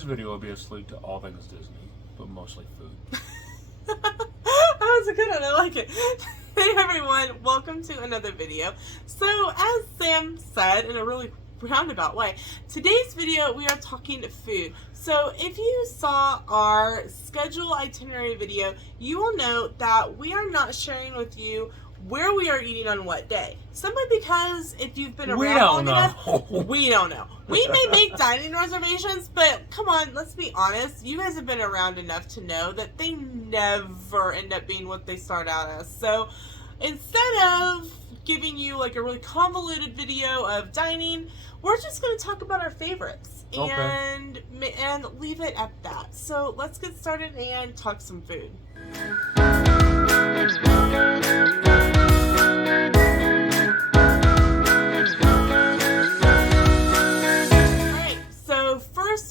This video will be a salute to all things Disney, but mostly food. That was a good one. I like it. Hey everyone, welcome to another video. So as Sam said in a really roundabout way, today's video we are talking food. So if you saw our schedule itinerary video, you will note that we are not sharing with you where we are eating on what day. Simply because if you've been around long enough, we don't know. We may make dining reservations, but come on, let's be honest. You guys have been around enough to know that they never end up being what they start out as. So instead of giving you like a really convoluted video of dining, we're just going to talk about our favorites and leave it at that. So let's get started and talk some food.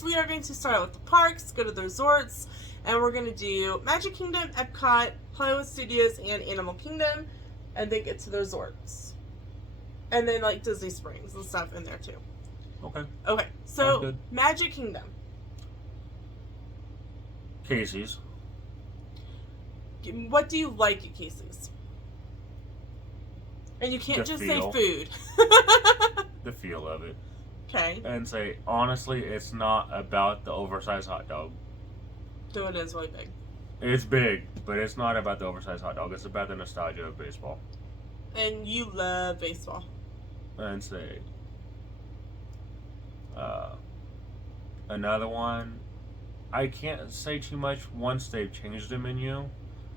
We are going to start out with the parks, go to the resorts, and we're going to do Magic Kingdom, Epcot, Hollywood Studios, and Animal Kingdom, and then get to the resorts. And then like Disney Springs and stuff in there too. Okay, so Magic Kingdom. Casey's. What do you like at Casey's? And you can't just say food. The feel of it. Okay. And say, honestly, it's not about the oversized hot dog. Though it is really big. It's big, but it's not about the oversized hot dog. It's about the nostalgia of baseball. And you love baseball. And say, another one, I can't say too much once they've changed the menu,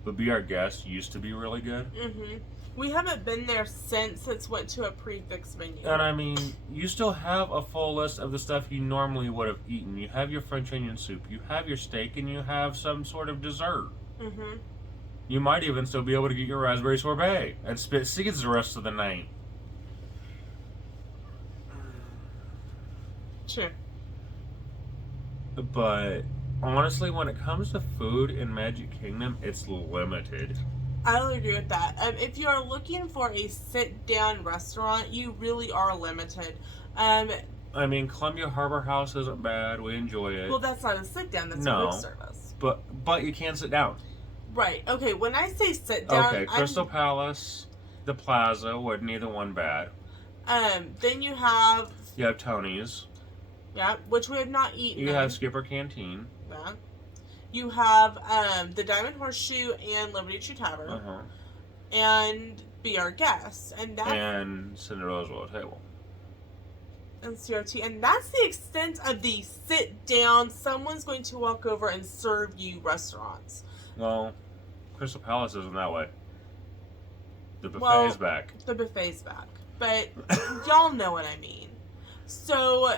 but Be Our Guest used to be really good. Mm-hmm. We haven't been there since it's went to a prefix menu. And I mean, you still have a full list of the stuff you normally would have eaten. You have your French onion soup, you have your steak, and you have some sort of dessert. Mm-hmm. You might even still be able to get your raspberry sorbet and spit seeds the rest of the night. Sure. But honestly, when it comes to food in Magic Kingdom, it's limited. I'll agree with that. If you are looking for a sit-down restaurant, you really are limited. I mean, Columbia Harbor House isn't bad. We enjoy it. Well, that's not a sit-down. That's a quick service. But you can sit down. Right. Okay, when I say sit-down... Okay, Crystal Palace, the Plaza, wasn't either one bad. Then you have... You have Tony's. Yeah, which we have not eaten. You have Skipper Canteen. Yeah. You have the Diamond Horseshoe and Liberty Tree Tavern, and Be Our Guest, and Cinderella's Royal Table, and CRT, and that's the extent of the sit down. Someone's going to walk over and serve you restaurants. Well, Crystal Palace isn't that way. The buffet's back. The buffet's back, but y'all know what I mean. So.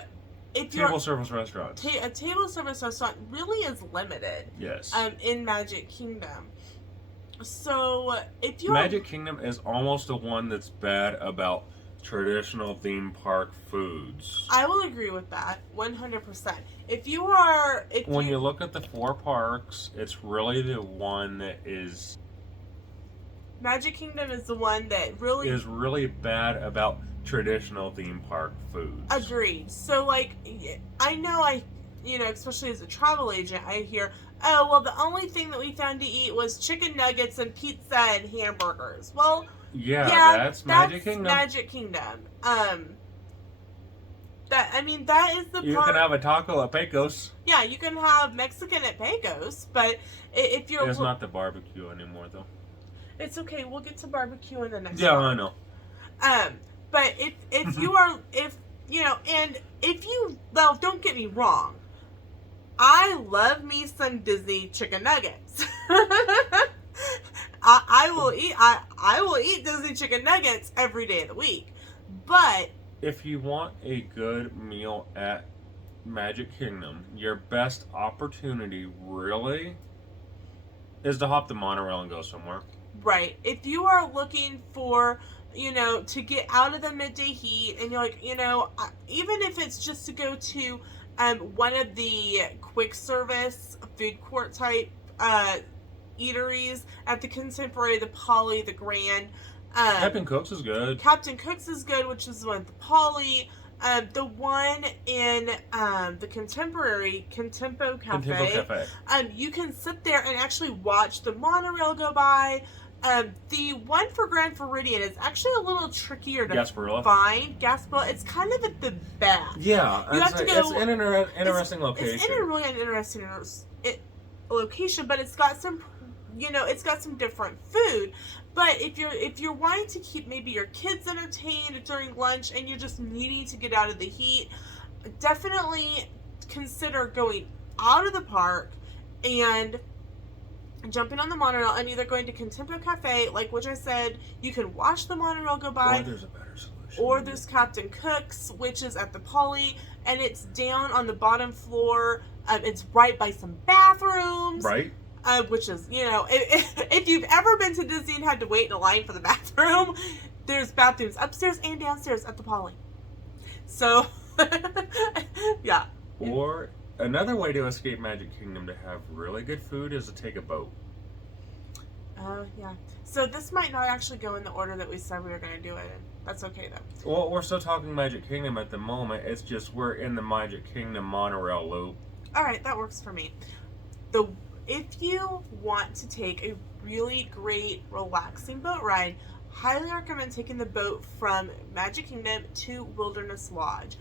Table service restaurants. A table service restaurant really is limited. Yes. In Magic Kingdom. So if you Magic Kingdom is almost the one that's bad about traditional theme park foods. I will agree with that 100%. When you look at the 4 parks, it's really the one that is. Magic Kingdom is the one that really is really bad about traditional theme park foods. Agreed. So, like, I know especially as a travel agent, I hear, oh, well, the only thing that we found to eat was chicken nuggets and pizza and hamburgers. Well, that's Magic Kingdom. Magic Kingdom. That is the part. You can have a taco at Pecos. Yeah, you can have Mexican at Pecos, but if you're... It's not the barbecue anymore, though. It's okay. We'll get to barbecue in the next one. I know. But if you are, well, don't get me wrong. I love me some Disney chicken nuggets. I will eat Disney chicken nuggets every day of the week. But if you want a good meal at Magic Kingdom, your best opportunity really is to hop the monorail and go somewhere. Right. If you are looking for, to get out of the midday heat, and you're like, even if it's just to go to one of the quick service food court type eateries at the Contemporary, the Poly, the Grand. Captain Cook's is good. Captain Cook's is good, which is one at the Poly. The one in the contemporary Contempo Cafe. Contempo Cafe. You can sit there and actually watch the monorail go by. The one for Grand Floridian is actually a little trickier to find. Gasparilla. It's kind of at the back. Yeah, you have to go. It's an interesting location. It's in a really interesting location, but it's got some, it's got some different food. But if you're wanting to keep maybe your kids entertained during lunch and you're just needing to get out of the heat, definitely consider going out of the park and jumping on the monorail and either going to Contempo Cafe, like which I said, you can watch the monorail go by. Or there's a better solution. Or there's Captain Cook's, which is at the Poly, and it's down on the bottom floor. It's right by some bathrooms. Right. Which is, if you've ever been to Disney and had to wait in a line for the bathroom, there's bathrooms upstairs and downstairs at the Poly. So, yeah. Or another way to escape Magic Kingdom to have really good food is to take a boat. Yeah. So this might not actually go in the order that we said we were going to do it in. That's okay, though. Well, we're still talking Magic Kingdom at the moment. It's just we're in the Magic Kingdom monorail loop. All right, that works for me. If you want to take a really great, relaxing boat ride, highly recommend taking the boat from Magic Kingdom to Wilderness Lodge.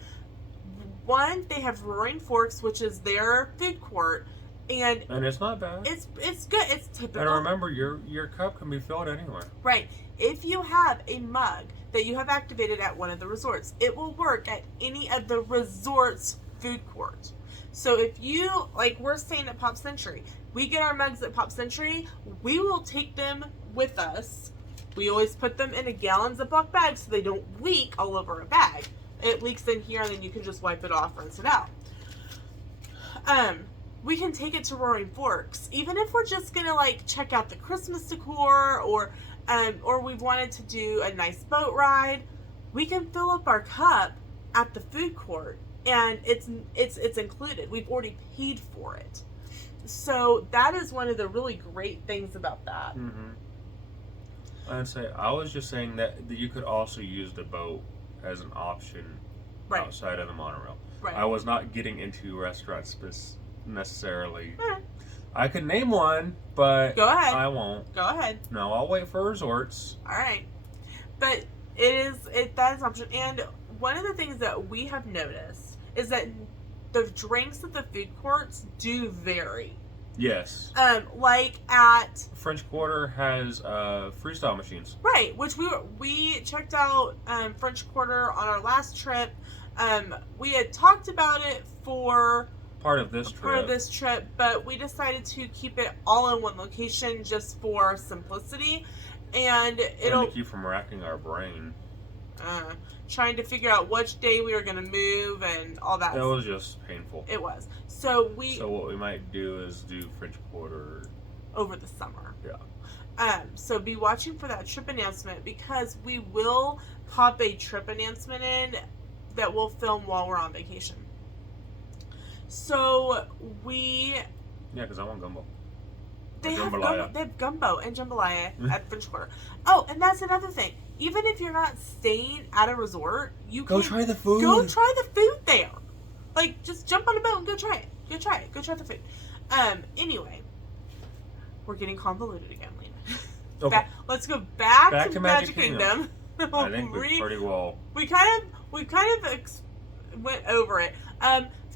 One, they have Roaring Forks, which is their food court, and it's not bad. It's good. It's typical. And remember, your cup can be filled anywhere. Right. If you have a mug that you have activated at one of the resorts, it will work at any of the resorts' food court. So if you, like we're staying at Pop Century, we get our mugs at Pop Century, we will take them with us. We always put them in a gallon Ziploc bag so they don't leak all over a bag. It leaks in here and then you can just wipe it off, rinse it out. We can take it to Roaring Forks. Even if we're just gonna check out the Christmas decor or we wanted to do a nice boat ride, we can fill up our cup at the food court and it's included. We've already paid for it. So that is one of the really great things about that. Mm-hmm. I was just saying that you could also use the boat as an option outside of the monorail. Right. I was not getting into restaurants necessarily. I could name one, but go ahead. I won't. Go ahead. No, I'll wait for resorts. All right. But that is an option. And one of the things that we have noticed is that the drinks at the food courts do vary. Yes. Like at French Quarter has freestyle machines. Right, which we checked out French Quarter on our last trip. We had talked about it for part of this trip, but we decided to keep it all in one location just for simplicity, and it'll keep from racking our brain. Trying to figure out which day we were going to move and all that. It was just painful. It was. So what we might do is do French Quarter over the summer. Yeah. So be watching for that trip announcement because we will pop a trip announcement in that we'll film while we're on vacation. So yeah, because I want gumbo. They have gumbo and jambalaya at French Quarter. Oh, and that's another thing. Even if you're not staying at a resort, you can go try the food. Go try the food there. Just jump on a boat and go try it. Go try it. Go try the food. Anyway, we're getting convoluted again, Lena. Okay. Let's go back to Magic Kingdom. I think we pretty well. We kind of went over it.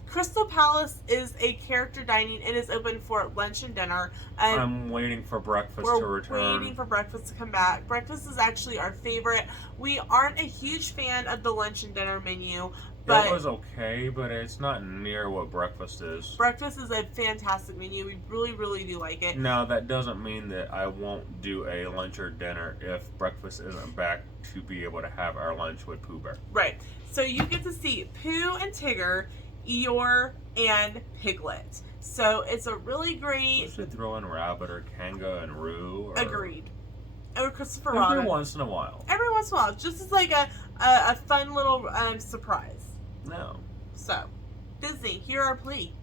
Crystal Palace is a character dining. It is open for lunch and dinner. I'm waiting for breakfast to return. We're waiting for breakfast to come back. Breakfast is actually our favorite. We aren't a huge fan of the lunch and dinner menu. But it was okay, but it's not near what breakfast is. Breakfast is a fantastic menu. We really, really do like it. Now, that doesn't mean that I won't do a lunch or dinner if breakfast isn't back to be able to have our lunch with Pooh Bear. Right. So you get to see Pooh and Tigger, Eeyore, and Piglet. So it's a really great... We should throw in Rabbit or Kanga and Roo. Agreed. Or Christopher Robin. Every once in a while. Every once in a while. Just as a fun little surprise. No. So, Disney, hear our plea.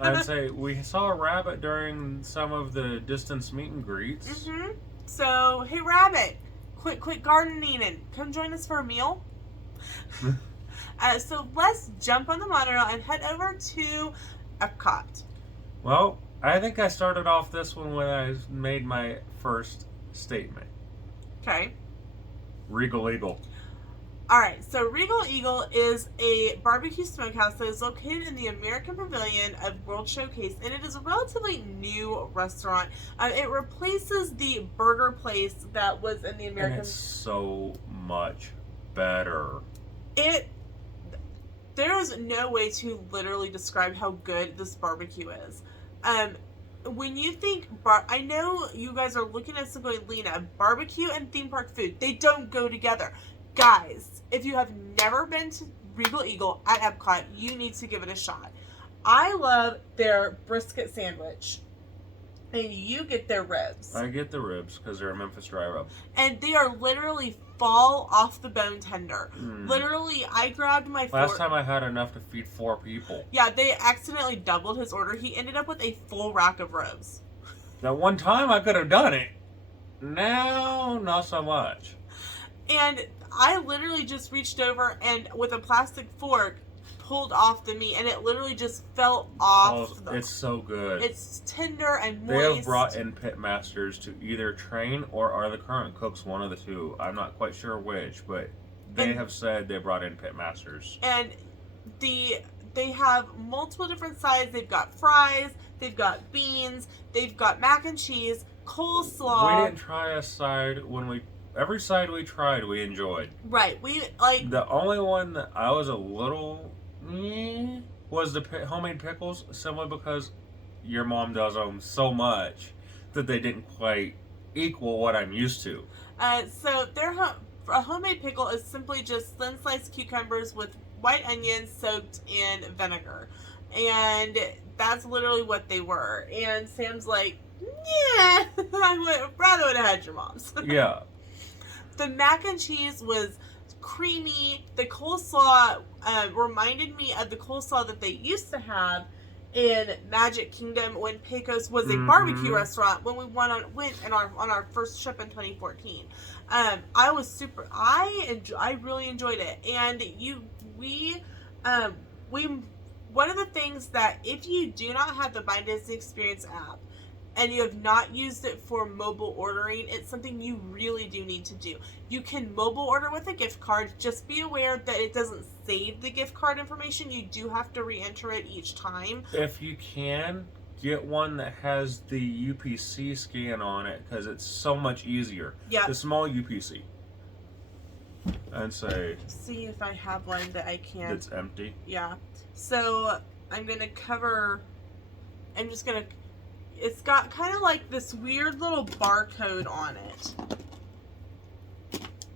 I'd say we saw a rabbit during some of the distance meet and greets. Mm-hmm. So, hey Rabbit, quit gardening and come join us for a meal. So let's jump on the monorail and head over to Epcot. Well, I think I started off this one when I made my first statement. Okay. Regal Eagle. Alright, so Regal Eagle is a barbecue smokehouse that is located in the American Pavilion of World Showcase, and it is a relatively new restaurant. It replaces the burger place that was in the American... And it's so much better. There is no way to literally describe how good this barbecue is. When you think... I know you guys are looking at some going, Lena, barbecue and theme park food, they don't go together. Guys, if you have never been to Regal Eagle at Epcot, you need to give it a shot. I love their brisket sandwich. And you get their ribs. I get the ribs because they're a Memphis dry rub. And they are literally fall off the bone tender. Literally, I grabbed my Last time I had enough to feed 4 people. Yeah, they accidentally doubled his order. He ended up with a full rack of ribs. That one time I could have done it. Now, not so much. And I literally just reached over and with a plastic fork pulled off the meat, and it literally just fell off. It's so good. It's tender and moist. They have brought in pit masters to either train or are the current cooks, one of the two. I'm not quite sure which, but they have said they brought in pit masters. And they have multiple different sides. They've got fries, they've got beans, they've got mac and cheese, coleslaw. We didn't try a side every side we tried, we enjoyed. Right. The only one that I was a little was the homemade pickles, simply because your mom does them so much that they didn't quite equal what I'm used to. So a homemade pickle is simply just thin sliced cucumbers with white onions soaked in vinegar. And that's literally what they were. And Sam's like, yeah, I would rather would have had your mom's. Yeah. The mac and cheese was creamy. The coleslaw reminded me of the coleslaw that they used to have in Magic Kingdom when Pecos was a barbecue restaurant when we went on our first trip in 2014. I really enjoyed it, and one of the things that if you do not have the My Disney Experience app and you have not used it for mobile ordering, it's something you really do need to do. You can mobile order with a gift card. Just be aware that it doesn't save the gift card information. You do have to re-enter it each time. If you can, get one that has the UPC scan on it, because it's so much easier. Yeah. The small UPC. And say... See if I have one that I can... It's empty. Yeah. So, I'm going to cover... It's got kind of like this weird little barcode on it.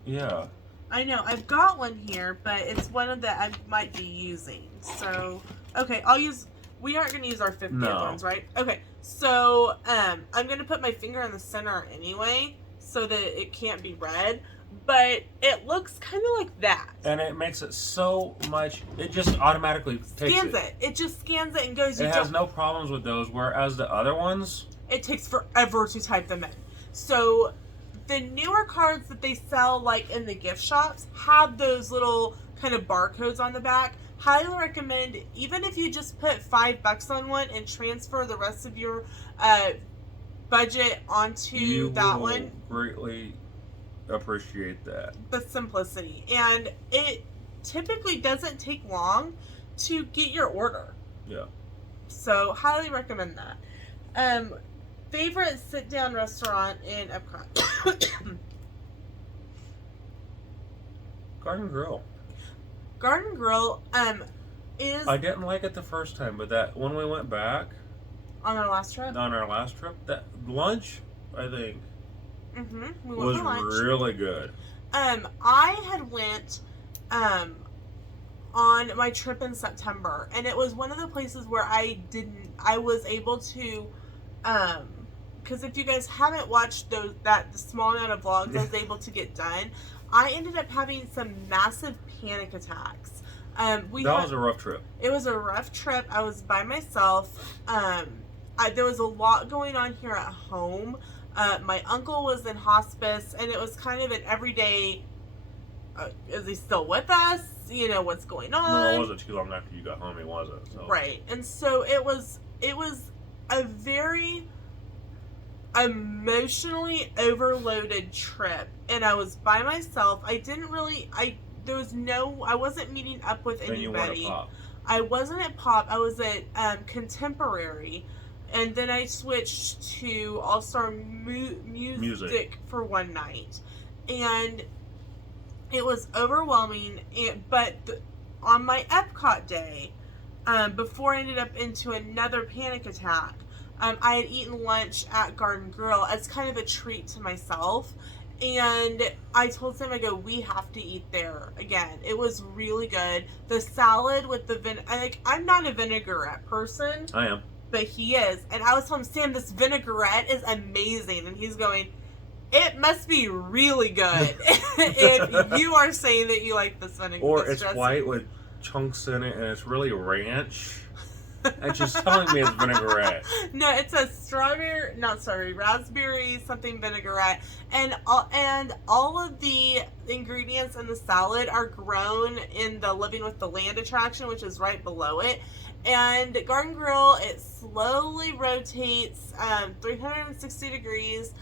Yeah. I know. I've got one here, but it's one of that I might be using. So, okay, we aren't going to use our 50th ones, right? Okay, so I'm going to put my finger in the center anyway so that it can't be read. But it looks kind of like that. And it makes it so much... It just automatically scans it. It just scans it and goes... It has no problems with those, whereas the other ones... It takes forever to type them in. So, the newer cards that they sell, like, in the gift shops, have those little kind of barcodes on the back. Highly recommend, even if you just put $5 on one and transfer the rest of your budget onto that one. You will greatly... appreciate that. The simplicity. And it typically doesn't take long to get your order. Yeah. So, highly recommend that. Favorite sit-down restaurant in Epcot? Garden Grill. Garden Grill is... I didn't like it the first time, but that when we went back... On our last trip, that lunch, I think... We went was for lunch. Really good. I had went on my trip in September, and it was one of the places where I was able to, because if you guys haven't watched the small amount of vlogs I was able to get done, I ended up having some massive panic attacks. That was a rough trip. It was a rough trip. I was by myself. There was a lot going on here at home. My uncle was in hospice, and it was kind of an everyday, is he still with us? what's going on. No, it wasn't too long after you got home, it wasn't. So. Right. And so it was a very emotionally overloaded trip, and I was by myself. I wasn't meeting up with anybody. Then you went to Pop. I wasn't at Pop. I was at Contemporary, and then I switched to All Star Music for one night, and it was overwhelming. But on my Epcot day, before I ended up into another panic attack, I had eaten lunch at Garden Grill as kind of a treat to myself. And I told Sam, I go, we have to eat there again. It was really good. The salad with the I'm not a vinaigrette person. I am. But he is. And I was telling Sam, this vinaigrette is amazing. And he's going, it must be really good if you are saying that you like this vinaigrette. Or it's white with chunks in it and it's really ranch. And she's telling me it's vinaigrette. No, it's a raspberry something vinaigrette, and all of the ingredients in the salad are grown in the Living with the Land attraction, which is right below it. And Garden Grill, it slowly rotates 360 degrees.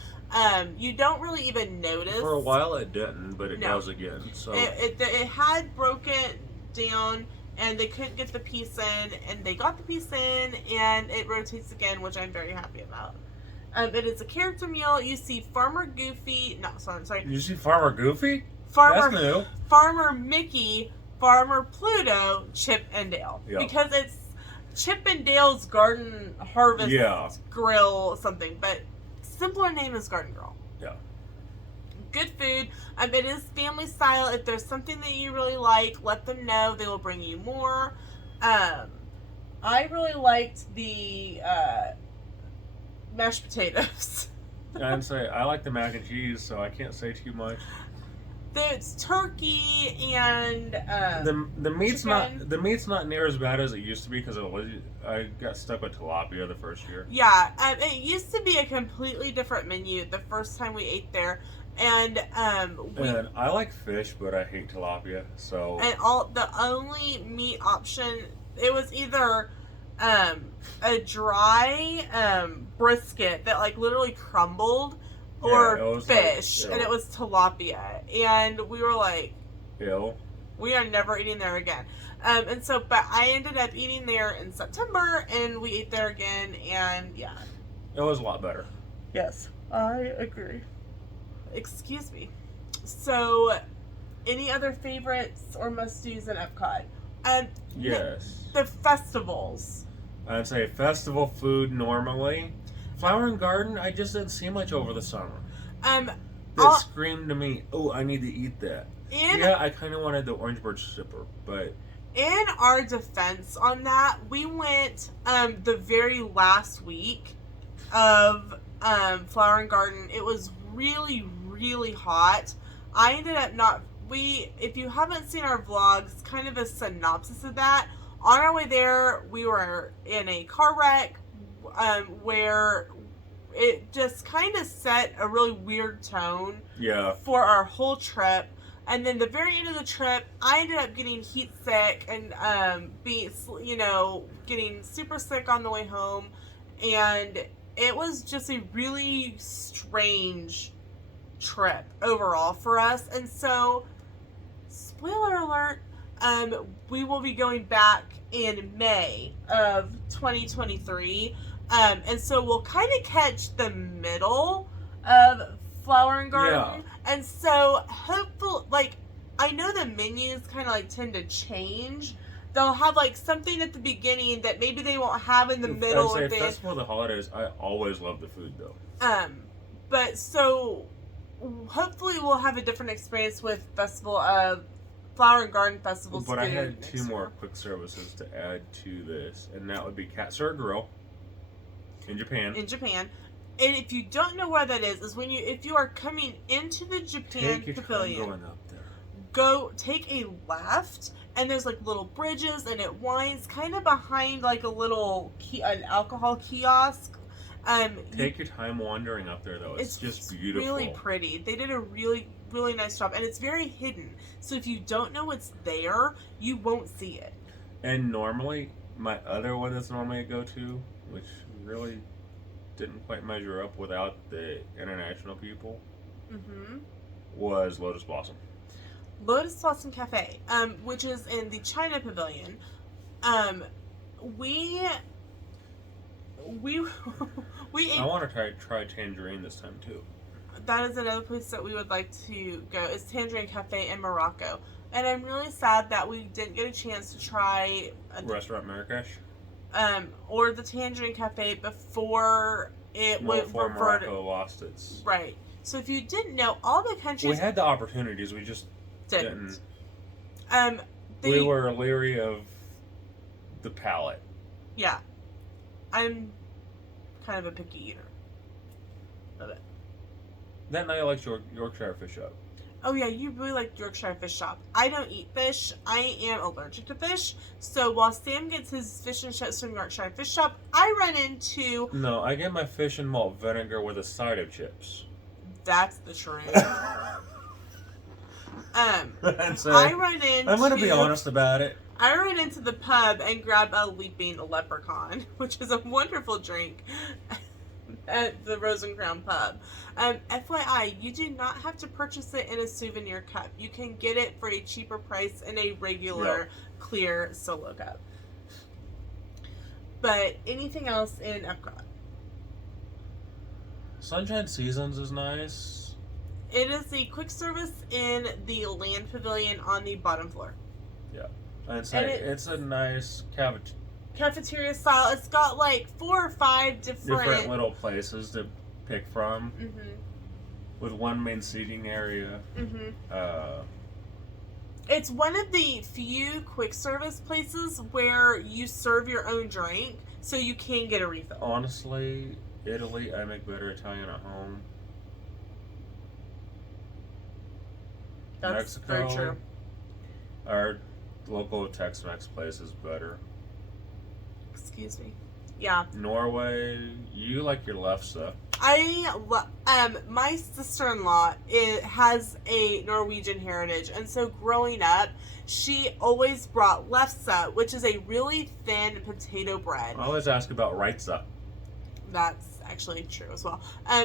You don't really even notice. For a while it didn't, but it does again. So it had broken down. And they couldn't get the piece in, and they got the piece in, and it rotates again, which I'm very happy about. It is a character meal. You see Farmer Goofy. No, sorry. You see Farmer Goofy? That's new. Farmer Mickey, Farmer Pluto, Chip and Dale. Yep. Because it's Chip and Dale's Garden Harvest Grill something, but simpler name is Garden Grill. Yeah. Good food. It is family style. If there's something that you really like, let them know. They will bring you more. I really liked the mashed potatoes. I'd say I like the mac and cheese, so I can't say too much. It's turkey and the meat's chicken. not near as bad as it used to be because I got stuck with tilapia the first year. Yeah, it used to be a completely different menu the first time we ate there. And and I like fish, but I hate tilapia. So the only meat option, it was either a dry brisket that like literally crumbled, or fish, and it was tilapia, and we were like, ew. We are never eating there again. And so, but I ended up eating there in September, and we ate there again, and yeah, it was a lot better. Yes, I agree. Excuse me. So, any other favorites or must-dos in Epcot? Yes. The festivals. I'd say festival food normally. Flower and Garden, I just didn't see much over the summer. That screamed to me, oh, I need to eat that. I kind of wanted the Orange Birch Sipper, but... In our defense on that, we went the very last week of Flower and Garden. It was really, really hot. I ended up if you haven't seen our vlogs, kind of a synopsis of that, on our way there, we were in a car wreck where it just kind of set a really weird tone for our whole trip. And then the very end of the trip, I ended up getting heat sick and getting super sick on the way home. And it was just a really strange trip overall for us. And so, spoiler alert, we will be going back in May of 2023. And so we'll kind of catch the middle of Flower and Garden. Yeah. And so, I know the menus kind of tend to change. They'll have something at the beginning that maybe they won't have in the middle. I'd say Festival of the Holidays, I always love the food though. But so hopefully we'll have a different experience with Flower and Garden Festival's But I had two more quick services to add to this, and that would be Katsura Grill in Japan. And if you don't know where that is if you are coming into the Japan Pavilion, going up there. Go take a left, and there's little bridges, and it winds kind of behind a little an alcohol kiosk. Take your time wandering up there, though. It's just beautiful. Really pretty. They did a really really nice job, and it's very hidden. So if you don't know it's there, you won't see it. And normally, my other one that's normally a go-to, which really didn't quite measure up without the international people, was Lotus Blossom. Lotus Blossom Cafe, which is in the China Pavilion. We ate. I want to try Tangerine this time too. That is another place that we would like to go. Is Tangerine Cafe in Morocco, and I'm really sad that we didn't get a chance to try Restaurant Marrakesh. Or the Tangerine Cafe before Morocco lost its right. So if you didn't know, all the countries we had the opportunities, we just didn't. We were leery of the palate. Yeah, I'm kind of a picky eater. Love it. That night I liked Yorkshire Fish Shop. Oh yeah, you really like Yorkshire Fish Shop. I don't eat fish. I am allergic to fish. So while Sam gets his fish and chips from Yorkshire Fish Shop, I run into... No, I get my fish and malt vinegar with a side of chips. That's the truth. I run into... I'm going to be honest about it. I ran into the pub and grabbed a Leaping Leprechaun, which is a wonderful drink at the Rose and Crown pub. FYI, you do not have to purchase it in a souvenir cup. You can get it for a cheaper price in a regular clear solo cup. But anything else in Epcot? Sunshine Seasons is nice. It is the quick service in the Land Pavilion on the bottom floor. Yeah. It's a nice cafeteria style. It's got like 4 or 5 different little places to pick from. With one main seating area. It's one of the few quick service places where you serve your own drink, so you can get a refill. Honestly, Italy, I make better Italian at home. That's Mexico, very true. Our local Tex-Mex place is better. Excuse me. Yeah. Norway, you like your lefse. My sister-in-law has a Norwegian heritage, and so growing up, she always brought lefse, which is a really thin potato bread. I always ask about reitza. That's actually true as well.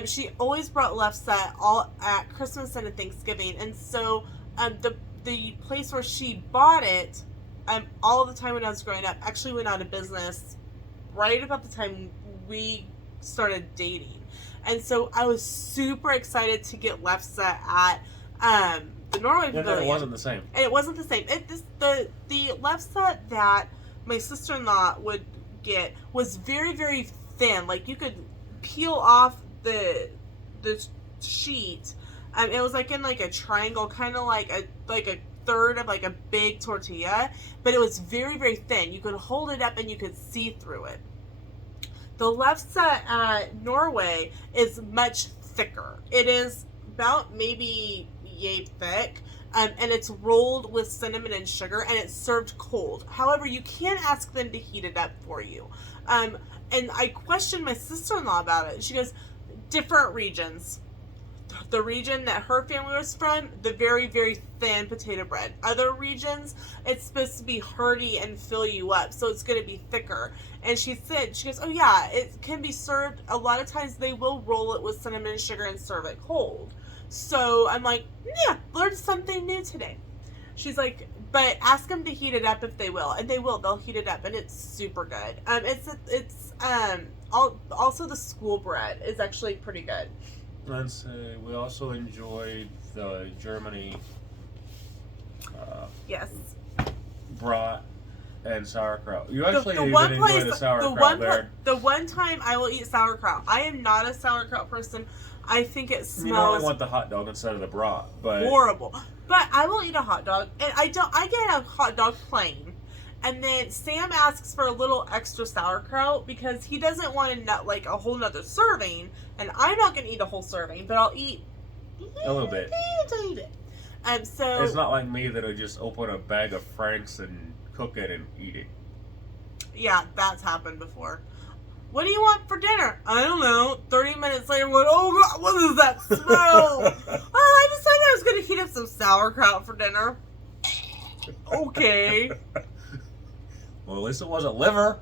She always brought lefse all at Christmas and at Thanksgiving, and so the place where she bought it, all the time when I was growing up, actually went out of business right about the time we started dating. And so I was super excited to get lefse at the Norway Pavilion. And it wasn't the same. And it wasn't the same. The lefse that my sister-in-law would get was very, very thin. Like, you could peel off the sheet. It was like in like a triangle, kind of like a third of like a big tortilla, but it was very, very thin. You could hold it up and you could see through it. The lefse at Norway is much thicker. It is about maybe yay thick, and it's rolled with cinnamon and sugar, and it's served cold. However, you can ask them to heat it up for you. And I questioned my sister-in-law about it. She goes, different regions. The region that her family was from, the very, very thin potato bread. Other regions, it's supposed to be hearty and fill you up, so it's going to be thicker. And she goes, oh yeah, it can be served, a lot of times they will roll it with cinnamon and sugar and serve it cold. So I'm like, yeah, learned something new today. She's like, but ask them to heat it up if they will. And they will, they'll heat it up, and it's super good. Also the school bread is actually pretty good. Let's say we also enjoyed the Germany yes, brat and sauerkraut. You actually enjoy the sauerkraut there. The one time I will eat sauerkraut. I am not a sauerkraut person. I think it smells. You normally want the hot dog instead of the brat, but horrible. But I will eat a hot dog, and I get a hot dog plain. And then Sam asks for a little extra sauerkraut because he doesn't want a whole nother serving. And I'm not going to eat a whole serving, but I'll eat a little bit. A tiny bit. So it's not like me that would just open a bag of Franks and cook it and eat it. Yeah, that's happened before. What do you want for dinner? I don't know. 30 minutes later, I'm going, oh God, what is that smell? I decided I was going to can have some sauerkraut for dinner. Okay. Well, at least it wasn't liver.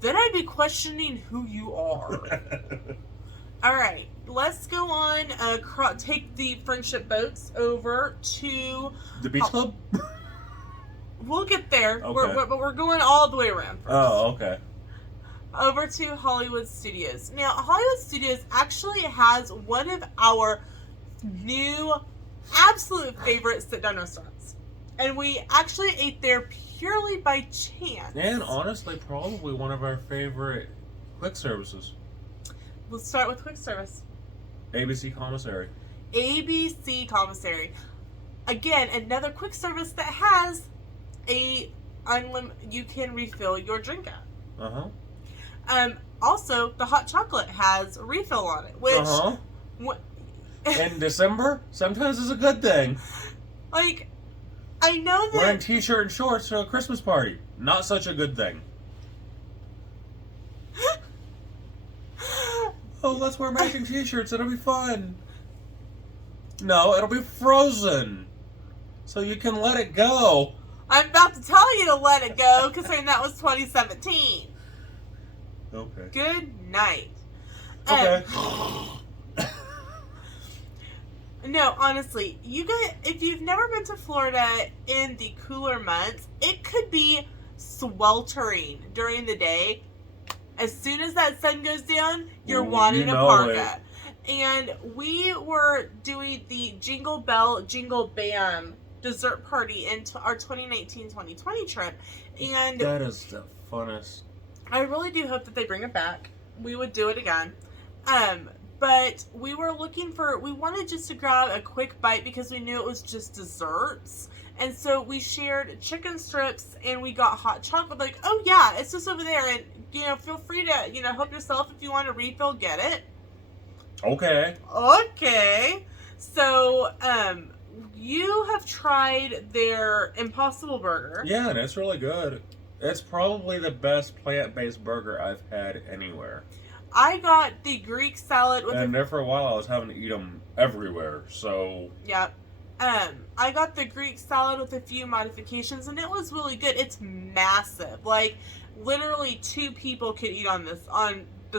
Then I'd be questioning who you are. All right, let's go on. Take the friendship boats over to The beach club? We'll get there. Okay. But we're going all the way around first. Oh, okay. Over to Hollywood Studios. Now, Hollywood Studios actually has one of our new absolute favorite sit-down restaurants. And we actually ate there purely by chance. And honestly, probably one of our favorite quick services. Let's start with quick service. ABC Commissary. ABC Commissary. Again, another quick service that has you can refill your drink at. Also, the hot chocolate has a refill on it, which in December sometimes is a good thing. Like, I know that wearing t-shirt and shorts to a Christmas party, not such a good thing. Oh, let's wear matching t-shirts, it'll be fun. No, it'll be frozen, so you can let it go. I'm about to tell you to let it go, considering that was 2017. Okay. Good night. Okay. No, honestly, you guys, if you've never been to Florida in the cooler months, it could be sweltering during the day. As soon as that sun goes down, you're wanting a parka. And we were doing the Jingle Bell, Jingle Bam dessert party into our 2019-2020 trip. And that is the funnest. I really do hope that they bring it back. We would do it again. But we were we wanted just to grab a quick bite because we knew it was just desserts. And so we shared chicken strips and we got hot chocolate. Like, oh yeah, it's just over there. And, feel free to, help yourself. If you want a refill, get it. Okay. Okay. So, you have tried their Impossible Burger. Yeah, and it's really good. It's probably the best plant-based burger I've had anywhere. I got the Greek salad with and there for a while I was having to eat them everywhere, so... Yeah. I got the Greek salad with a few modifications, and it was really good. It's massive. Like, literally 2 people could eat on the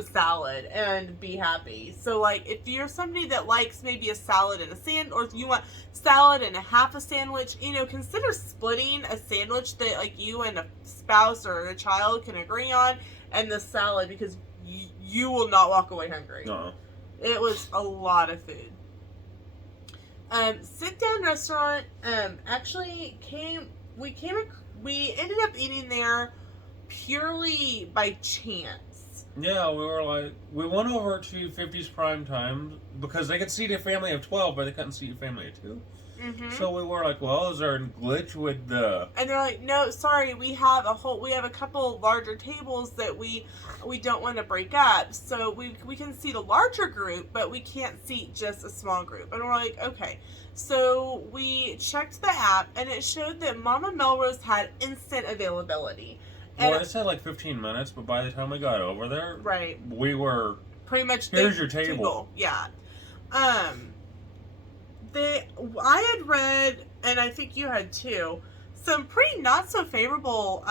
salad and be happy. So, like, if you're somebody that likes maybe a salad and a sandwich, or if you want salad and a half a sandwich, consider splitting a sandwich that, like, you and a spouse or a child can agree on, and the salad, because you will not walk away hungry. It was a lot of food. Sit-down restaurant, actually we ended up eating there purely by chance. Yeah, we went over to 50s Prime Time because they could seat a family of 12, but they couldn't seat a family of 2. Mm-hmm. So we were like, well, is there a glitch with the... And they're like, no, sorry, we have a couple larger tables that we don't want to break up. So we can seat a larger group, but we can't seat just a small group. And we're like, okay. So we checked the app, and it showed that Mama Melrose had instant availability. Well, it said like 15 minutes, but by the time we got over there, right, we were... Pretty much... Here's your table. Yeah. I had read, and I think you had too, some pretty not so favorable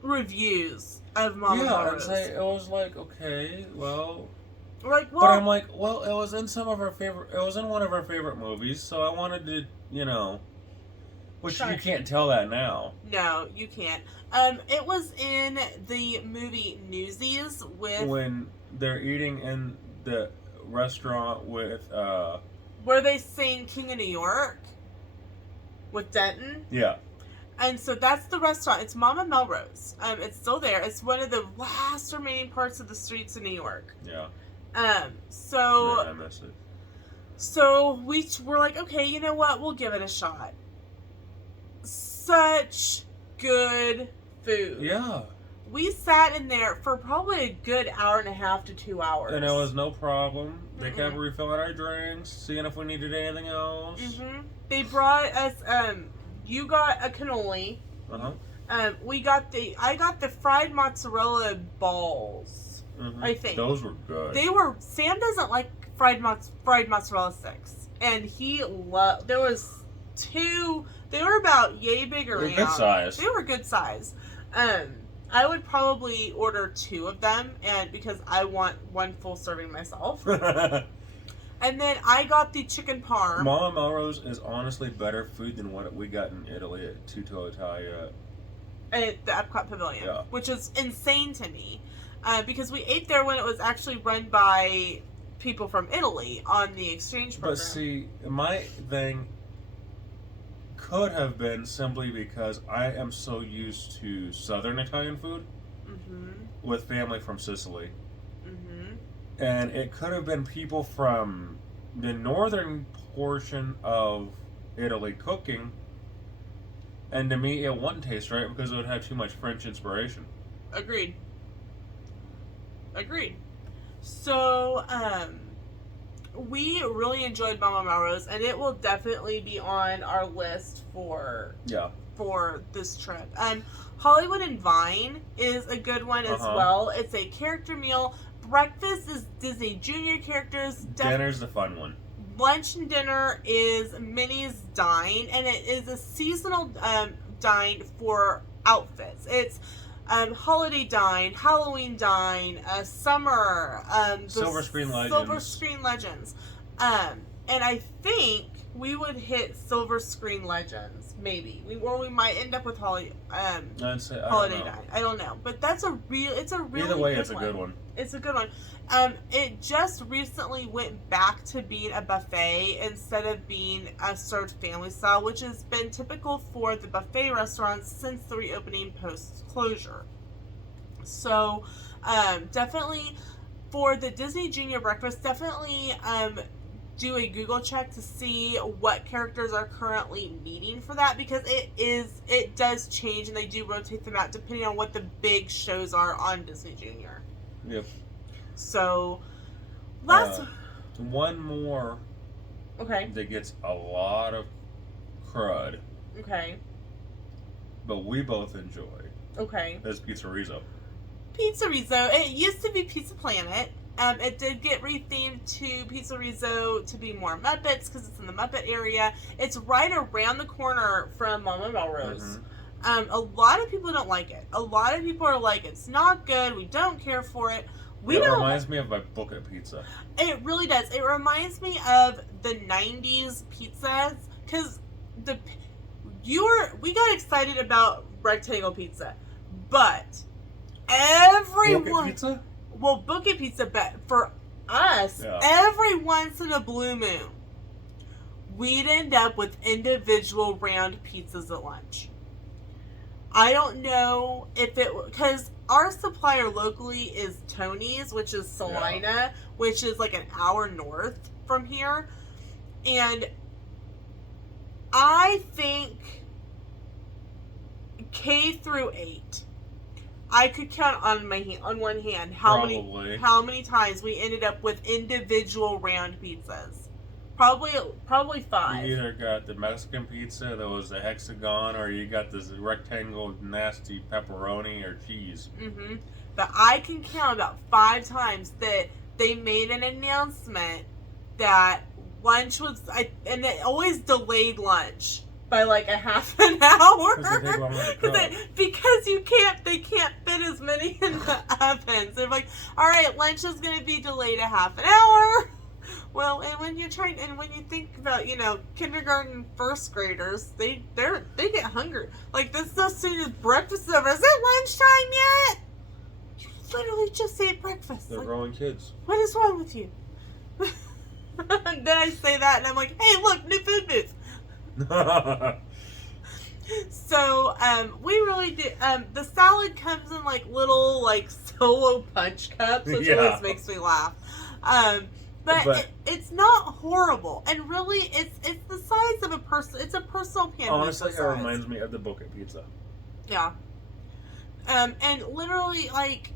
reviews of Mama Melrose. Yeah, it was like, okay, well... Like, well... But I'm like, well, it was in one of our favorite movies, so I wanted to, which you can't tell that now. No, you can't. It was in the movie Newsies with... When they're eating in the restaurant with, where they sing King of New York with Denton. Yeah. And so that's the restaurant. It's Mama Melrose. It's still there. It's one of the last remaining parts of the streets in New York. Yeah. So... Yeah, I miss it. So we were like, okay, you know what? We'll give it a shot. Such good food. Yeah. We sat in there for probably a good hour and a half to 2 hours. And it was no problem. They kept refilling our drinks, seeing if we needed anything else. Mm-hmm. They brought us, you got a cannoli. Uh-huh. I got the fried mozzarella balls, I think. Those were good. Sam doesn't like fried mozzarella sticks. and he loved. There was 2. They were about yay big around. They're good size. They were good size. I would probably order 2 of them, and because I want 1 full serving myself. And then I got the chicken parm. Mama Melrose is honestly better food than what we got in Italy at Tutto Italia. At the Epcot Pavilion, Yeah. which is insane to me, because we ate there when it was actually run by people from Italy on the exchange program. But see, my thing could have been simply because I am so used to Southern Italian food with family from Sicily. And it could have been people from the northern portion of Italy cooking. And to me, it wouldn't taste right because it would have too much French inspiration. Agreed. So, we really enjoyed Mama Melrose, and it will definitely be on our list for this trip. Hollywood and Vine is a good one as well. It's a character meal. Breakfast is Disney Junior characters. Dinner's the fun one. Lunch and dinner is Minnie's Dine, and it is a seasonal dine for outfits. It's Holiday Dine, Halloween Dine, Summer, Silver Screen Legends. And I think we would hit Silver Screen Legends, maybe. Or we might end up with Holiday Dine. I don't know. But it's a really Either way, it's a good one. It's a good one. It just recently went back to being a buffet instead of being a served family style, which has been typical for the buffet restaurants since the reopening post-closure. So, definitely for the Disney Junior breakfast, definitely do a Google check to see what characters are currently meeting for that, because it does change and they do rotate them out depending on what the big shows are on Disney Junior. Yep. So, one more. Okay. That gets a lot of crud. Okay. But we both enjoyed. Okay. Is Pizzerizzo. Pizzerizzo. It used to be Pizza Planet. It did get rethemed to Pizzerizzo to be more Muppets because it's in the Muppet area. It's right around the corner from Mama Melrose. A lot of people don't like it. A lot of people are like, it's not good. We don't care for it. It reminds me of my Book It pizza. It really does. It reminds me of the 90s pizzas, because we got excited about rectangle pizza, but everyone... Book It pizza? Well, Book It pizza, but for us, every once in a blue moon, we'd end up with individual round pizzas at lunch. I don't know if because our supplier locally is Tony's, which is Salina, which is like an hour north from here. And I think K through 8, I could count on one hand how many times we ended up with individual round pizzas. Probably 5. You either got the Mexican pizza that was a hexagon, or you got this rectangle nasty pepperoni or cheese. But I can count about 5 times that they made an announcement that lunch was, and they always delayed lunch by like a half an hour. Because they can't fit as many in the ovens. They're like, all right, lunch is going to be delayed a half an hour. Well, and when you think about, kindergarten first graders, they get hungry. Like, this as soon as breakfast is over. Is it lunchtime yet? You literally just ate breakfast. They're growing kids. What is wrong with you? And then I say that, and I'm like, hey, look, new food booth. So, we really did. The salad comes in like little solo punch cups, which always makes me laugh. But it's not horrible, and really, it's the size of a person. It's a personal pan. Honestly, it reminds me of the Book It pizza. Yeah. And literally,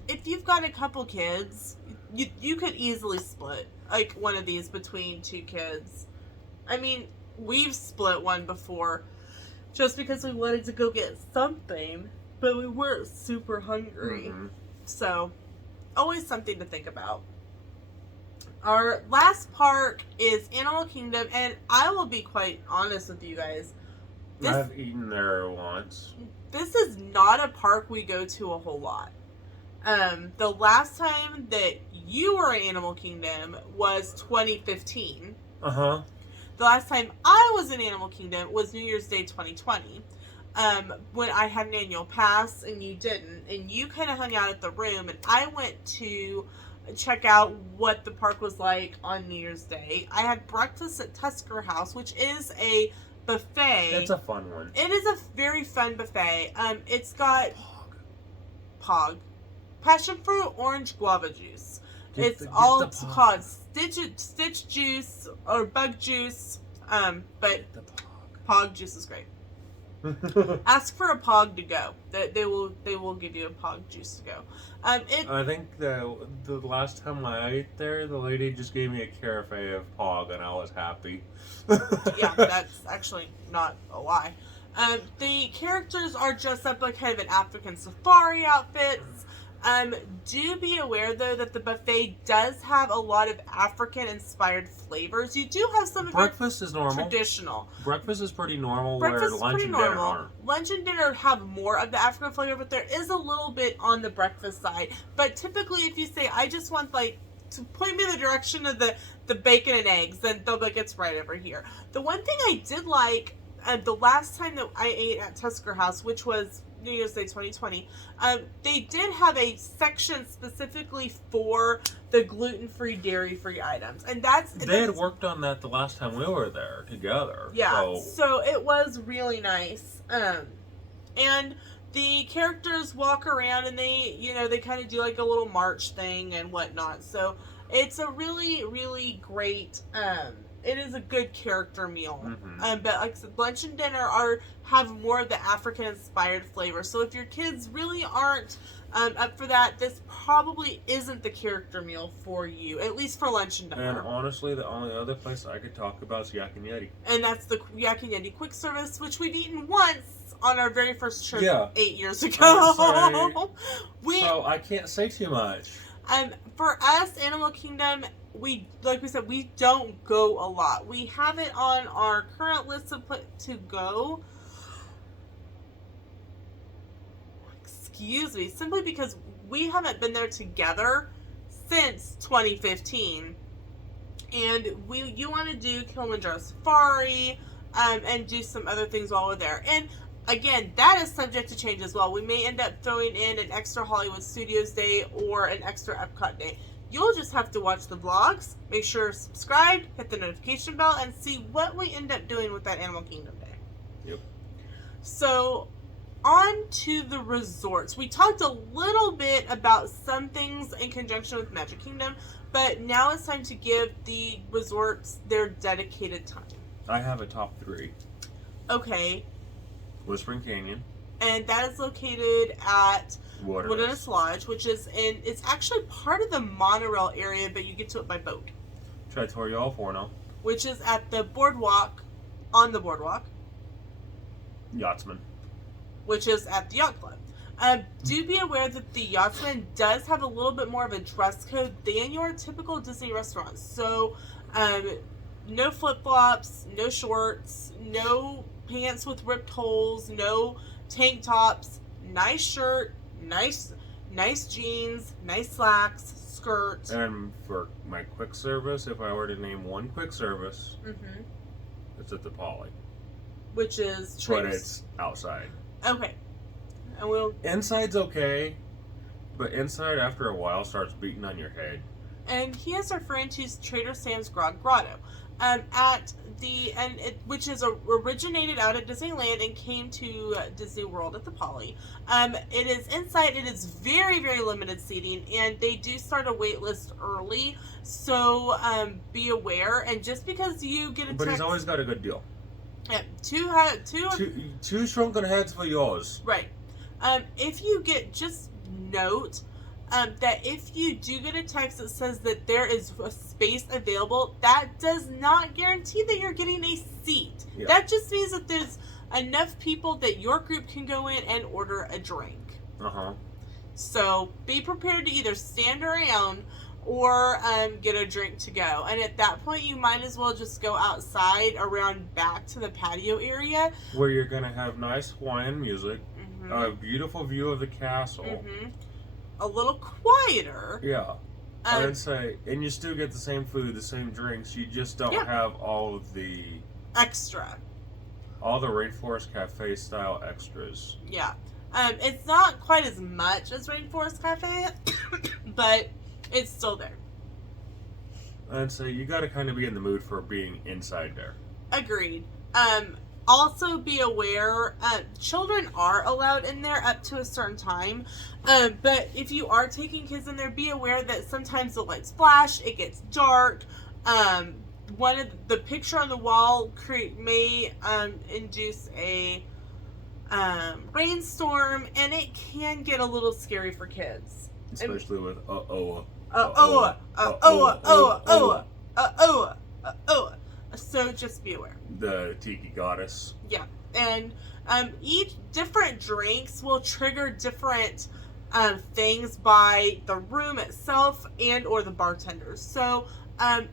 if you've got a couple kids, you could easily split one of these between 2 kids. I mean, we've split one before, just because we wanted to go get something, but we weren't super hungry. So, always something to think about. Our last park is Animal Kingdom, and I will be quite honest with you guys. I've eaten there once. This is not a park we go to a whole lot. The last time that you were in Animal Kingdom was 2015. Uh-huh. The last time I was in Animal Kingdom was New Year's Day 2020. When I had an annual pass and you didn't, and you kind of hung out at the room, and I went to check out what the park was like on New Year's Day. I had breakfast at Tusker House, which is a buffet. It's a fun one. It is a very fun buffet. It's got Pog, passion fruit, orange, guava juice. It's called stitch juice or bug juice. But Pog juice is great. Ask for a Pog to go. They will give you a Pog juice to go. I think the last time I ate there, the lady just gave me a carafe of Pog, and I was happy. Yeah, that's actually not a lie. The characters are dressed up like kind of an African safari outfits. Do be aware though that the buffet does have a lot of African inspired flavors. You do have some breakfast is normal. Traditional. Breakfast is pretty normal. Breakfast where lunch and dinner aren't. Lunch and dinner have more of the African flavor, but there is a little bit on the breakfast side. But typically, if you say, "I just want to point me in the direction of the bacon and eggs," then they'll be like, "It's right over here." The one thing I did like the last time that I ate at Tusker House, which was New Year's Day 2020, they did have a section specifically for the gluten-free, dairy-free items, and they had worked on that the last time we were there together. Yeah, so it was really nice. And the characters walk around and they kind of do like a little march thing and whatnot. So it's a really, really great. It is a good character meal. Mm-hmm. But like I said, lunch and dinner have more of the African-inspired flavor. So if your kids really aren't up for that, this probably isn't the character meal for you, at least for lunch and dinner. And honestly, the only other place I could talk about is Yak and Yeti. And that's the Yak and Yeti quick service, which we've eaten once on our very first trip 8 years ago. So I can't say too much. For us, Animal Kingdom, like we said, we don't go a lot. We have it on our current list of to go. Excuse me, simply because we haven't been there together since 2015, and you want to do Kilimanjaro Safari, and do some other things while we're there. And again, that is subject to change as well. We may end up throwing in an extra Hollywood Studios day or an extra Epcot day. You'll just have to watch the vlogs, make sure you're subscribed, hit the notification bell, and see what we end up doing with that Animal Kingdom day. Yep. So, on to the resorts. We talked a little bit about some things in conjunction with Magic Kingdom, but now it's time to give the resorts their dedicated time. I have a top 3. Okay. Whispering Canyon. And that is located at Wilderness Lodge, which is it's actually part of the monorail area, but you get to it by boat. Trattoria Forno. Which is at the boardwalk, on the boardwalk. Yachtsman. Which is at the Yacht Club. Do be aware that the Yachtsman does have a little bit more of a dress code than your typical Disney restaurant. So, no flip-flops, no shorts, no pants with ripped holes, no tank tops, nice shirt, nice jeans, nice slacks, skirt. And for my quick service, if I were to name one quick service, it's at the Poly. Which is But it's outside. Okay. And Inside's okay, but inside after a while starts beating on your head. And he is referring to Trader Sam's Grotto. Which is originated out of Disneyland and came to Disney World at the Poly. It is inside. It is very, very limited seating, and they do start a wait list early. So be aware. And just because you get a but he's always got a good deal. Yeah, two shrunken heads for yours. Right. If you get, just note that if you do get a text that says that there is a space available, that does not guarantee that you're getting a seat. Yeah. That just means that there's enough people that your group can go in and order a drink. Uh-huh. So be prepared to either stand around or get a drink to go. And at that point, you might as well just go outside around back to the patio area, where you're gonna have nice Hawaiian music, mm-hmm. a beautiful view of the castle, mm-hmm. a little quieter. Yeah. I'd say, and you still get the same food, the same drinks. You just don't have all of the extra, all the Rainforest Cafe style extras. Yeah, it's not quite as much as Rainforest Cafe, but it's still there. I'd say you got to kind of be in the mood for being inside there. Agreed. Also be aware, children are allowed in there up to a certain time, but if you are taking kids in there, be aware that sometimes the lights flash, it gets dark, one of the picture on the wall may induce a rainstorm, and it can get a little scary for kids. Especially with So just be aware. The Tiki Goddess. Yeah, and each different drinks will trigger different things by the room itself and or the bartenders. So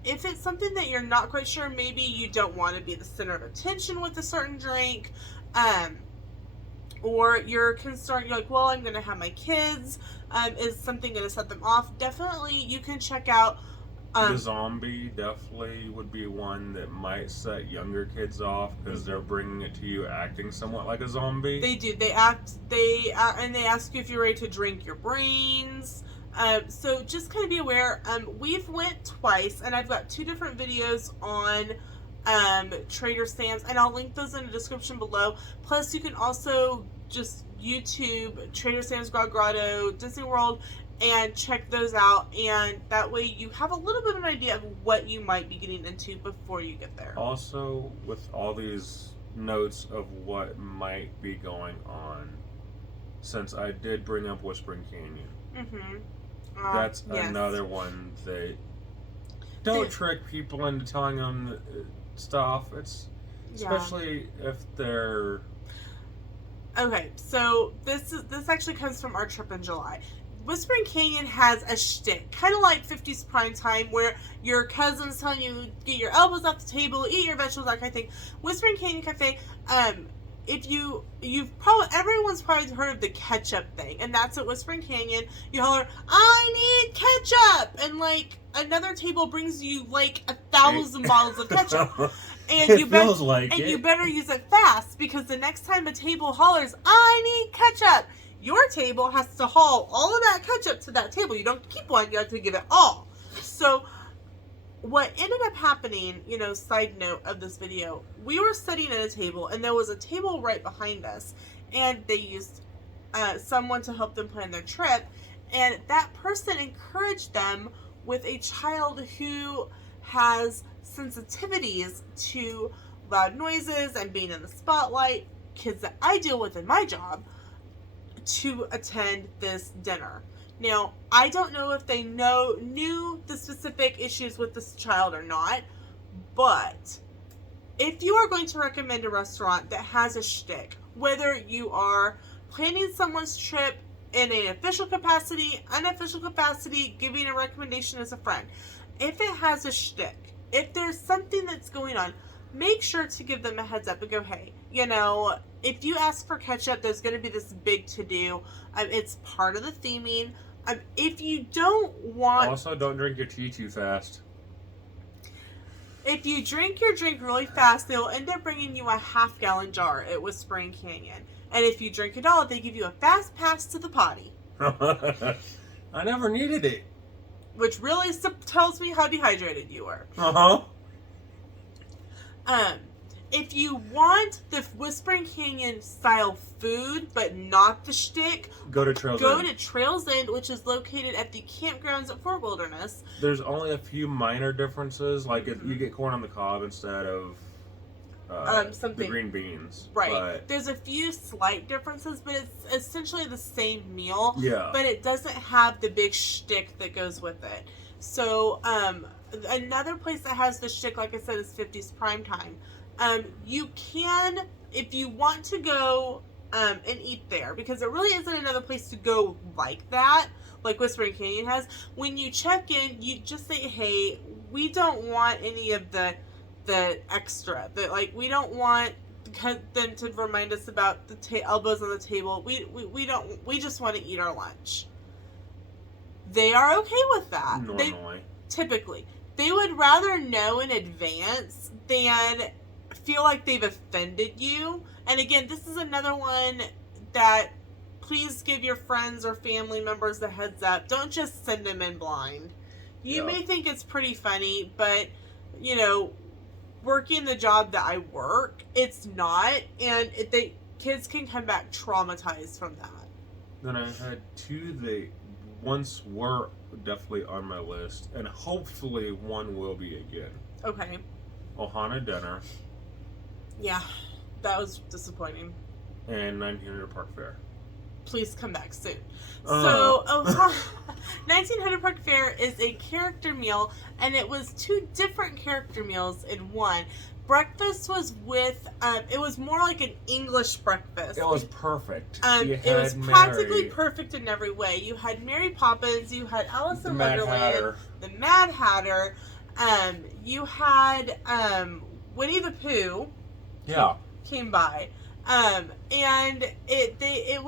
if it's something that you're not quite sure, maybe you don't want to be the center of attention with a certain drink, or you're concerned, you're like, well, I'm going to have my kids. Is something going to set them off? Definitely, you can check out. The zombie definitely would be one that might set younger kids off because they're bringing it to you acting somewhat like a zombie. They do. They act, and they ask you if you're ready to drink your brains. So just kind of be aware. We've went twice, and I've got 2 different videos on Trader Sam's, and I'll link those in the description below. Plus, you can also just YouTube Trader Sam's Grotto, Disney World, and check those out, and that way you have a little bit of an idea of what you might be getting into before you get there. Also, with all these notes of what might be going on, since I did bring up Whispering Canyon, that's another one that don't trick people into telling them stuff. It's especially if they're okay. So this actually comes from our trip in July. Whispering Canyon has a shtick, kind of like 50s Prime Time, where your cousin's telling you get your elbows off the table, eat your vegetables, that kind of thing. Whispering Canyon Cafe, everyone's probably heard of the ketchup thing, and that's at Whispering Canyon. You holler, I need ketchup, and like another table brings you like 1,000 bottles of ketchup. And you better use it fast, because the next time a table hollers, I need ketchup, your table has to haul all of that ketchup to that table. You don't keep one, you have to give it all. So what ended up happening, side note of this video, we were sitting at a table, and there was a table right behind us, and they used someone to help them plan their trip, and that person encouraged them with a child who has sensitivities to loud noises and being in the spotlight, kids that I deal with in my job, to attend this dinner. Now, I don't know if they knew the specific issues with this child or not, but if you are going to recommend a restaurant that has a shtick, whether you are planning someone's trip in an official capacity, unofficial capacity, giving a recommendation as a friend, if it has a shtick, if there's something that's going on, make sure to give them a heads up and go, hey, if you ask for ketchup, there's going to be this big to-do. It's part of the theming. If you don't want... Also, don't drink your tea too fast. If you drink your drink really fast, they'll end up bringing you a half-gallon jar at Whispering Canyon. And if you drink it all, they give you a fast pass to the potty. I never needed it. Which really tells me how dehydrated you are. If you want the Whispering Canyon style food, but not the shtick, go to Trails End, which is located at the campgrounds at Fort Wilderness. There's only a few minor differences, like you get corn on the cob instead of the green beans. Right. But there's a few slight differences, but it's essentially the same meal. Yeah. But it doesn't have the big shtick that goes with it. So, another place that has the shtick, like I said, is 50s Prime Time. You can, if you want to go and eat there, because there really isn't another place to go like that. like Whispering Canyon has. When you check in, you just say, "Hey, we don't want any of the extra. We don't want them to remind us about the elbows on the table. We don't. We just want to eat our lunch." They are okay with that. Normally. Typically. They would rather know in advance than feel like they've offended you. And again, this is another one that please give your friends or family members a heads up. Don't just send them in blind. You may think it's pretty funny, but, you know, working the job that I work, it's not. And kids can come back traumatized from that. Then I had two that once were definitely on my list, and hopefully one will be again. Okay. Ohana Dinner. Yeah, that was disappointing. And 1900 Park Fair. Please come back soon. So, 1900 Park Fair is a character meal, and it was 2 different character meals in one. Breakfast was with, it was more like an English breakfast. It was perfect. It was practically perfect in every way. You had Mary Poppins, you had Alice in Wonderland, the Mad Hatter, you had Winnie the Pooh. Yeah. Came by. And it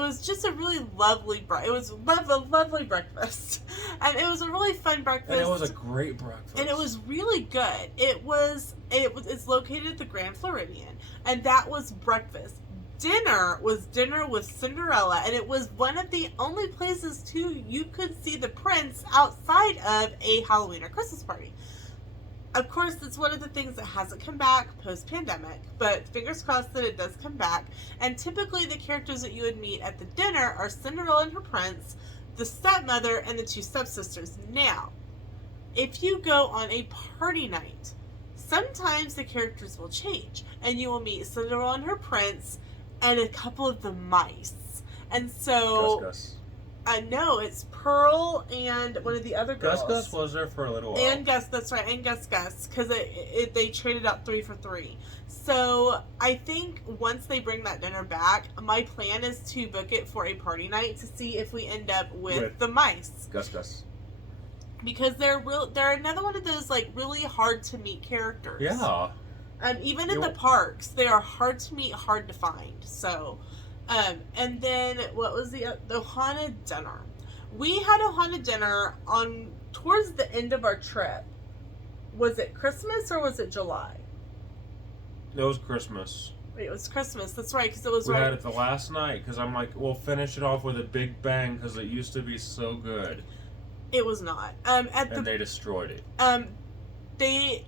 was just a really lovely it was a lovely breakfast. And it was a really fun breakfast. And it was a great breakfast. And it was really good. It's located at the Grand Floridian, and that was breakfast. Dinner was dinner with Cinderella, and it was one of the only places too you could see the prince outside of a Halloween or Christmas party. Of course, it's one of the things that hasn't come back post-pandemic, but fingers crossed that it does come back. And typically the characters that you would meet at the dinner are Cinderella and her prince, the stepmother, and the 2 stepsisters. Now, if you go on a party night, sometimes the characters will change, and you will meet Cinderella and her prince and a couple of the mice. And so... Gus. No, it's Pearl and one of the other girls. Gus was there for a little while. And Gus, that's right, and Gus, because they traded out 3 for 3. So I think once they bring that dinner back, my plan is to book it for a party night to see if we end up with the mice. Gus. Because they're another one of those like really hard to meet characters. Yeah. Even in the parks, they are hard to meet, hard to find. So. And then what was the Ohana Dinner? We had Ohana Dinner towards the end of our trip. Was it Christmas or was it July? It was Christmas. Wait, it was Christmas. That's right, because it was We had it the last night, because I'm like, we'll finish it off with a big bang, because it used to be so good. It was not. They destroyed it.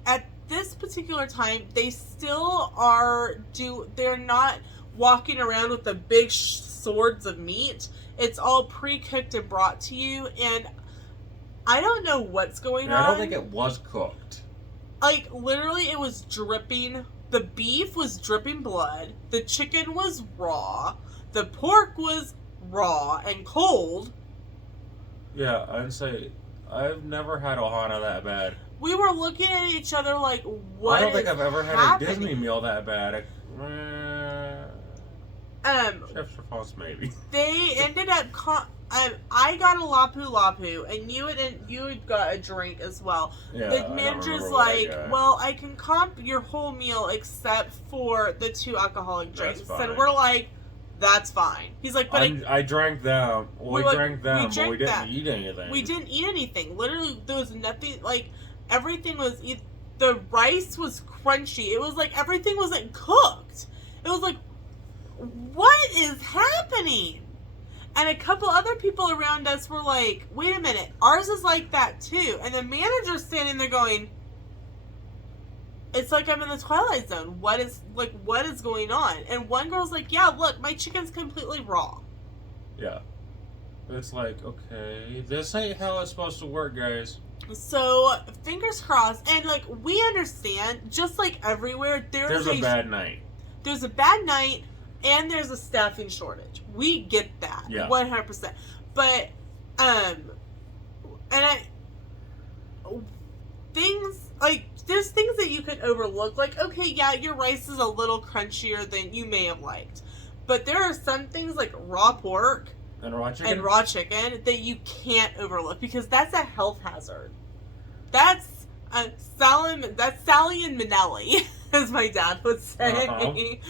At this particular time, they still they're not walking around with the big swords of meat. It's all pre-cooked and brought to you, and I don't know what's going on. I don't think it was cooked. Like, literally, it was dripping. The beef was dripping blood. The chicken was raw. The pork was raw and cold. Yeah, I'd say I've never had Ohana that bad. We were looking at each other like, what I don't think I've ever happening? had a Disney meal that bad. Chef's Response, maybe. They ended up. I got a lapu lapu, and you had got a drink as well. Yeah, the manager's like, "Well, I can comp your whole meal except for the 2 alcoholic drinks," and we're like, "That's fine." He's like, "But I drank them. We drank them, but we didn't eat anything. We didn't eat anything. Literally, there was nothing. Like everything was. The rice was crunchy. It was like everything wasn't cooked. It was like, what is happening? And a couple other people around us were like, wait a minute, ours is like that too. And the manager's standing there going, it's like I'm in the Twilight Zone. What is going on? And one girl's like, yeah, look, my chicken's completely raw. Yeah. It's like, okay, this ain't how it's supposed to work, guys. So, fingers crossed. And, like, we understand, just like everywhere, there's a bad night. There's a bad night, and there's a staffing shortage. We get that. Yeah. 100%. But, there's things that you can overlook. Like, okay, yeah, your rice is a little crunchier than you may have liked. But there are some things, like raw pork, And raw chicken? and raw chicken that you can't overlook because that's a health hazard. That's Sally and Manelli, as my dad would say.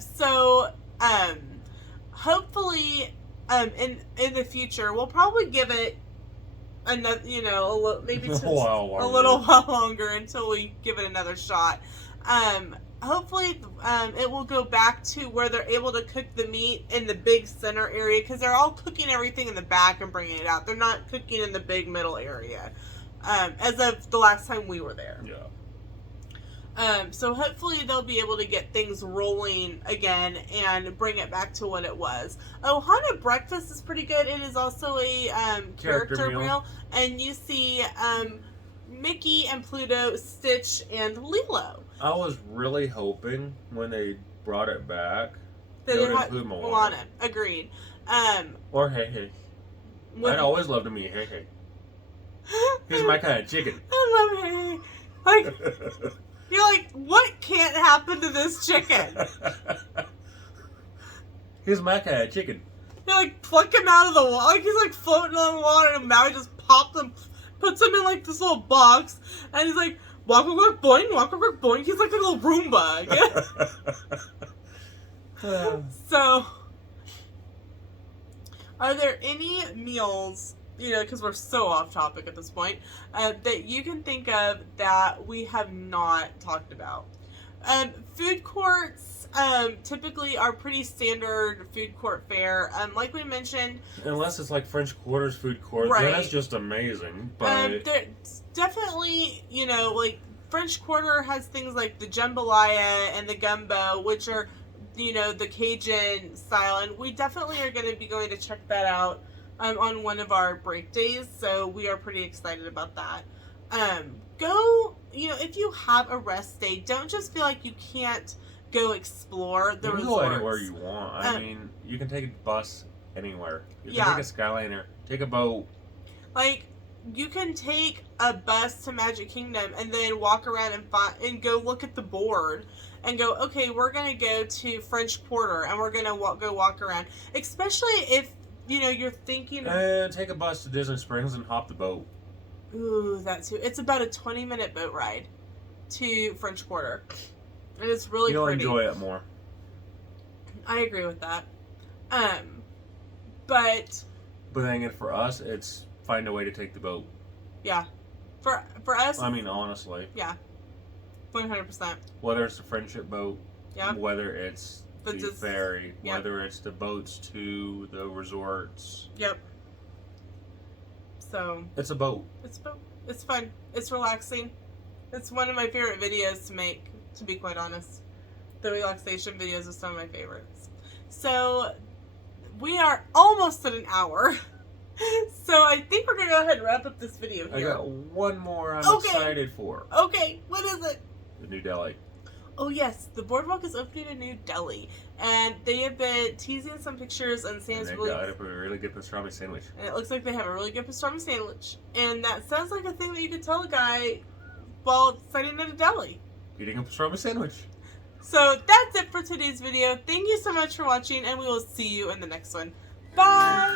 So hopefully, in the future, we'll probably give it another, maybe a little while longer until we give it another shot. Hopefully, it will go back to where they're able to cook the meat in the big center area because they're all cooking everything in the back and bringing it out. They're not cooking in the big middle area, as of the last time we were there. Yeah. So hopefully they'll be able to get things rolling again and bring it back to what it was. Ohana breakfast is pretty good. It is also a character meal. And you see Mickey and Pluto, Stitch, and Lilo. I was really hoping when they brought it back They would had include Moana. Moana. Agreed. Or Hey Hey. I'd always love to meet Hey Hey. He's my kind of chicken. I love Hey. Like, you're like, what can't happen to this chicken? He's my kind of chicken. You like pluck him out of the water, like he's like floating on the water, and Maui just pops him, puts him in like this little box, and he's like, walk, boing, walk, boing. He's like a little Roomba. So, are there any meals, because we're so off topic at this point, that you can think of that we have not talked about? Food courts typically are pretty standard food court fare. Like we mentioned, unless it's like French Quarter's food court, right. then it's just amazing. But there's definitely, like French Quarter has things like the jambalaya and the gumbo, which are, the Cajun style, and we definitely are going to be going to check that out on one of our break days. So we are pretty excited about that. Go, if you have a rest day, don't just feel like you can't go explore the resorts. You can go anywhere you want. I mean, you can take a bus anywhere. You can take a Skyliner, take a boat. Like, you can take a bus to Magic Kingdom and then walk around and go look at the board and go, okay, we're going to go to French Quarter and we're going to go walk around. Especially if, you're thinking... take a bus to Disney Springs and hop the boat. Ooh, that too. It's about a 20-minute boat ride to French Quarter. And it's really You'll pretty. enjoy it more. I agree with that. But then for us, it's find a way to take the boat. Yeah. For us... I mean, honestly. Yeah. 100%. Whether it's the friendship boat, yeah. Whether it's the ferry, whether it's the boats to the resorts. Yep. So... It's a boat. It's a boat. It's fun. It's relaxing. It's one of my favorite videos to make, to be quite honest. The relaxation videos are some of my favorites. So, we are almost at an hour. So, I think we're going to go ahead and wrap up this video here. I got one more I'm excited for. Okay, what is it? The new deli. Oh yes, the Boardwalk is opening a new deli. And they have been teasing some pictures on Sam's And they got a really good pastrami sandwich. And it looks like they have a really good pastrami sandwich. And that sounds like a thing that you could tell a guy while sitting at a deli. Eating a pastrami sandwich. So that's it for today's video. Thank you so much for watching, and we will see you in the next one. Bye!